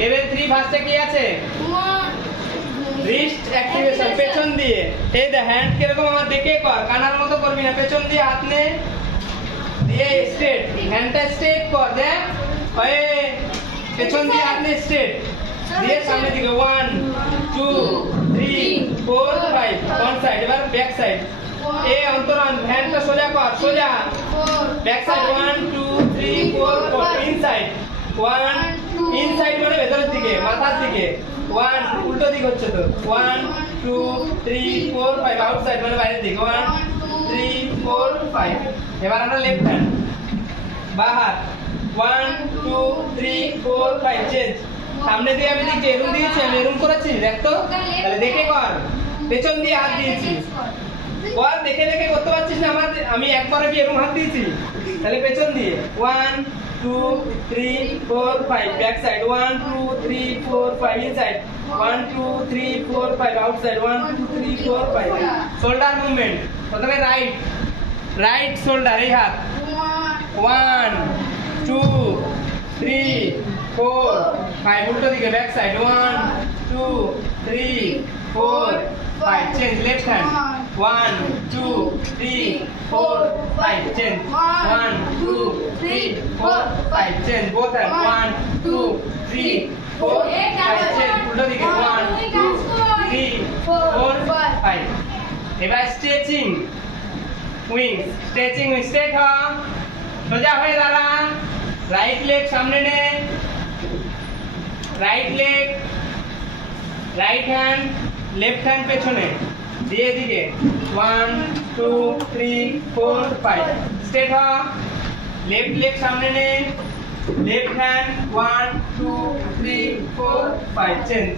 Level 3 ফার্স্টে কি আছে রিস্ট অ্যাক্টিভেশন পেছন দিয়ে এই দা হ্যান্ড কিরকম আমার দেখে কর কানার মতো করবি না পেছন দিয়ে হাত নে দিয়ে স্ট্রেট হ্যান্ডটা স্ট্রেট কর দেখ ওই পেছন দিয়ে হাত নে স্ট্রেট দিয়ে সামনের দিকে 1 2 3 4 5 ফ্রন্ট সাইড এবার ব্যাক সাইড এই অন্তরান হ্যান্ডটা সোজা কর সোজা ব্যাক সাইড 1 2 3 4 4 ইনসাইড 1 ইনসাইড মানে ভেতরের দিকে মাথার দিকে 1 উল্টো দিক হচ্ছে তো 1 2 3 4 5 আউটসাইড মানে বাইরের দিকে 1 3 4 5 এবার আমরা লেফট হ্যান্ড বাহার 1 2 3 4 5 চেঞ্জ সামনে দিয়ে আমি দিকে এরুম দিয়েছি আমি এরুম করেছি দেখ তো তাহলে দেখে কর পেছন দিয়ে হাত দিয়েছি কর দেখে দেখে করতে পারছিস না আমি একবারে কি এরুম হাত দিয়েছি তাহলে পেছন দিয়ে 1 2 3 4 5 back side 1 2 3 4 5 inside 1 2 3 4 5 outside 1 2 3 4 5 shoulder movement প্রথমে রাইট শোল্ডার এই হাত 1 2 3 4 5 উল্টো দিকে back side 1 2 3 4 5 change left hand 1 2 3 4 5 change 1 2 3 4 5 change both hand 1 2 3 4 5 change উল্টো দিকে 1 2 3 4 5 এবার স্ট্রেচিং উইংস স্ট্রেচিং স্ট্রেট হ সোজা হয়ে দাঁড়া রাইট লেগ সামনে নে right leg right hand left hand পেছনে দিয়ে দিকে 1 2 3 4 5 স্ট্রেট হ লেফট লেগ সামনে নে লেফট হ্যান্ড 1 2 3 4 5 চেঞ্জ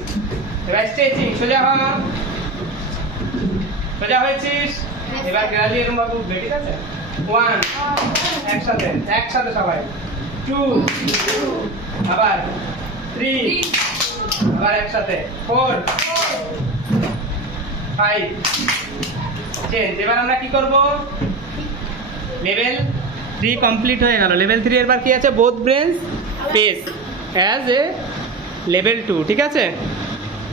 এবার স্ট্রেচিং সোজা হ সোজা হয়েছিস এবার গ্রাজুয়ালি এরকম ভাবে উঠবে ঠিক আছে 1 একসাথে সবাই 2 আবার 3 আবার একসাথে 4 5 চেঞ্জ এবার আমরা কি করব লেভেল 3 কমপ্লিট হয়ে গেল লেভেল 3 এর বার কি আছে both brains pace as a level 2 ঠিক আছে।